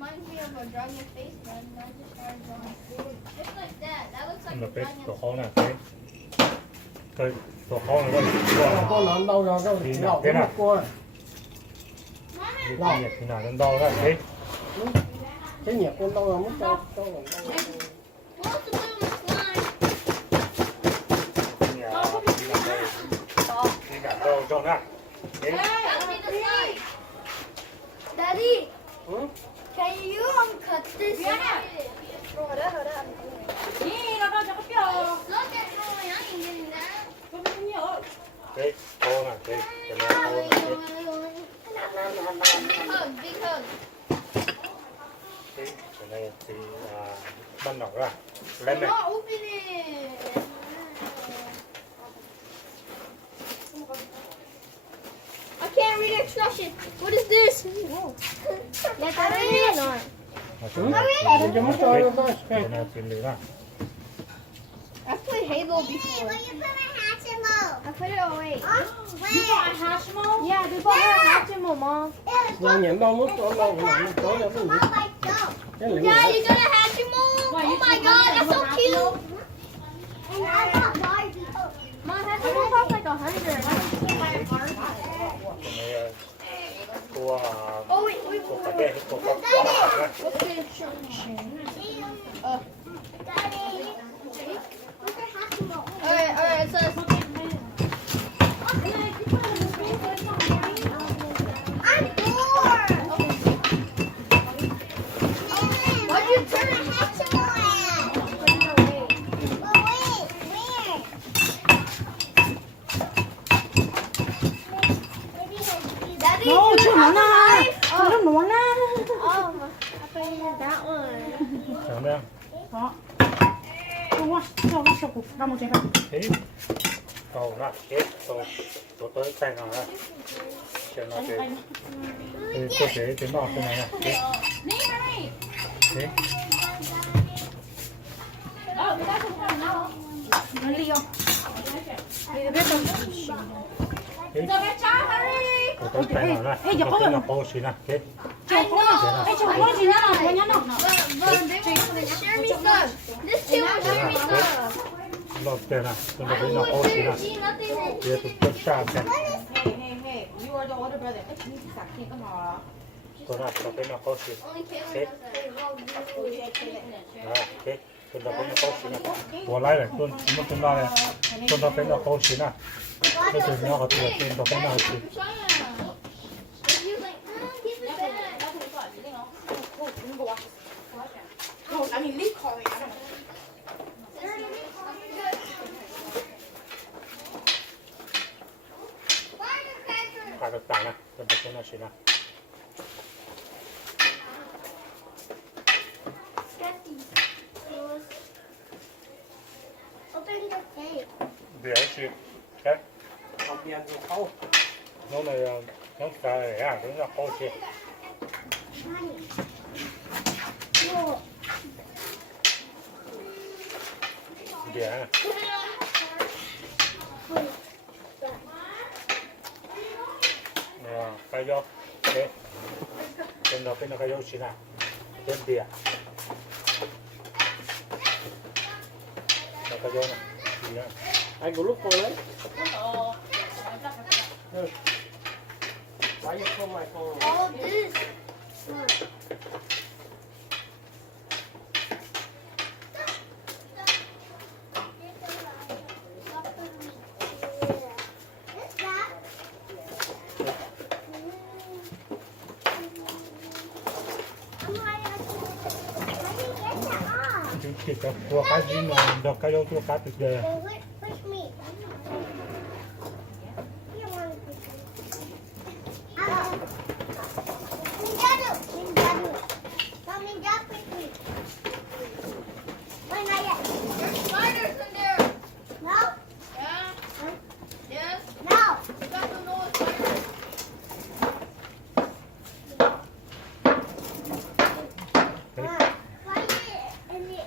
Reminds me of a dragon face gun, and I just started drawing. Just like that. That looks like 咁 a 就俾 dragon. ตัวเขาน่ะ佢ตัวเขาน่ะก็ con nó đau ra đâu thì lọc cái mặt cô này 你啲嘢片啊咁多啦，你 cái nhạc con đau là mất cho đau. Who wants to put on the slime? 你啊你啊都做啦，你 Let's see the slime. Daddy, Ừ? can you cut this? Nhi, nó đâu cho cái kiểu. Look at how I ain't getting that. Có cái nhiều. 你好啊，你咁樣好啊， Hug, big hug. 你咁樣是啊蚊落啦，你咪 Not open it. I can't read instruction. What is this? Yeah, can I read it or? 我 Ừ? 想 Thì cho mất cho nó thôi. 咁樣佔你啦， I played Halo before. I put it away. You got a Hatchimo? Yeah, they bought her a Hatchimo, Mom. Là nhện đau mất cho đau cái này nó cho cái gì. Cái lưỡi Dad, này. you got a Hatchimo? Why, Oh you my took god, mine that's so as a cute. And I got Barbie. My Hatchimo costs like 100. 咁你啊ตัว Oh, wait, wait, ตัว wait. ประเทศตัวประเทศนะ What's the instruction? Daddy, look at Hatchimo. Alright, it says. I'm bored. Why'd you turn Turn it? Hatchimo at? Put it away. But wait, where? Maybe he'll Daddy, No, you chứ have nó a nè. knife? Nó nó nè. I thought you had that one. 咁樣， Đó. Cho nó sọc cục ra một trái bạc. 誒，到啦，到對聲啊，上落去，你做嘢點落去啊？ Nhi, Harry. 你 Người ta không phải nào. Nó liều. Bây giờ biết không? Giờ bé cha Harry. 到對聲啦，到邊個報算啊？你 Chồng có là. Ê, chồng có gì nữa nào? Có nhá nào. But they want to share me stuff. This kid wants to share me stuff. 落地啦，到 I 邊 don't 個 want 報 to 算 share 啊？ G nothing. 你都出聲嘅， Hey, you are the older brother. Ê, chị sạc thì có mà. 到啦，到邊個報算？ Only Caitlin does that. 啊，你到邊個報算啊？我來了，到什麼到哪裡？到邊個報算啊？到邊個我到邊個報算？ He was like, give it back. Ồ, đã nhìn lít khỏi rồi.下個蛋啊，到邊個算啊？ open the tape. 兩算，嘅， Học điện thì khâu. 我咪咁就係啊，咁就報算。 Look. 點？啊，雞肉，嘅，邊度雞肉算啊？點啲啊？雞肉啊，係啊。 Anh có lúc cô đấy. Ừ. Bái cho không mày cô. All this. What's that? I'm ready to get that off. Thì của cái gì mà được cái đâu cái tuyệt vời. Well, push me. You want to push me? Ninjago. Ninjago. Come ninja push me. Wait, not yet. There's spiders in there. No. Yeah. Yes. No. You got to know it's spiders. Why is it in the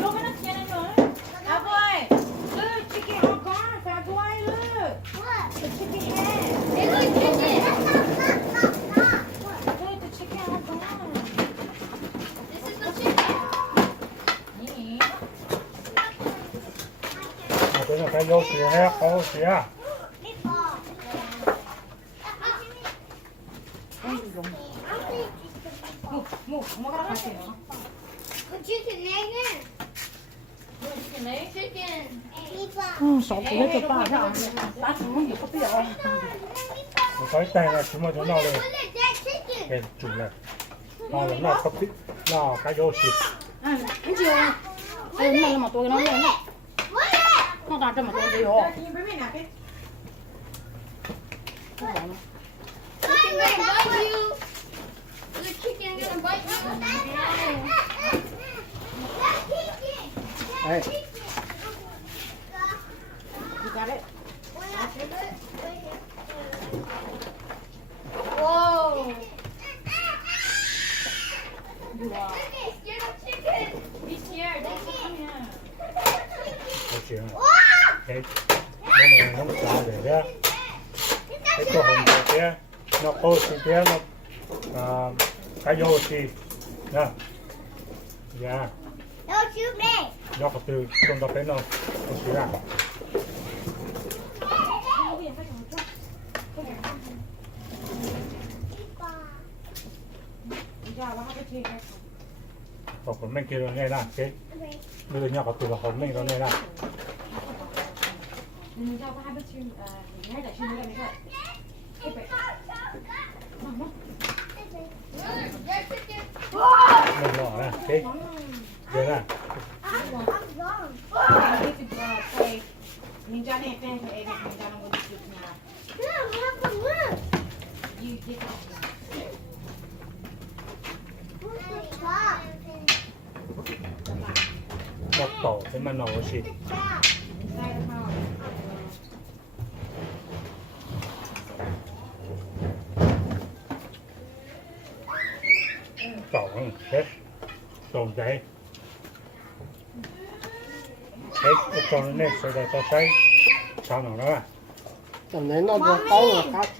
Lô, 係好事啊！木，我把它切了。 Chicken egg. Chicken leg. Chicken. 少吃点就大下，打什么也不对啊。我可以帶啦，全部都撈嚟 What is that chicken? 嘅煮咧，撈嚟撈個啲撈cái dầu xịt，嗯，很久啊，还有那么多，那 What? 那打这么多的油。 Chicken gonna bite you. The chicken gonna bite you. 哎，你看这， Whoa. Wow. Scared of chicken. Be scared. Don't come here. 好似啊，誒，我哋咁炸嚟嘅，喺個紅色嘅，落好時嘅落cái dầu xịt，嗱，呀， Don't shoot me. 落個từ trong đó cái nó好似啊，個紅咩叫做咩啦？嘅，呢個一個叫做紅咩到咩啦？ 你叫爸爸去，你还得去那个没事。一百。妈妈。 There's chicken. 咩落啊？嘅，嘅啦， I'm gone. ไปนินจาเนี่ยแฟนตัวเองนินจาลงบนจุดเนี่ย Look, have a look. ยืดยืด Who's the top? 落豆俾มัน好似。 Top. ใช่แล้ว 豆嘅豆仔，誒做咩水就再洗炒落啦。怎么那么高了还上？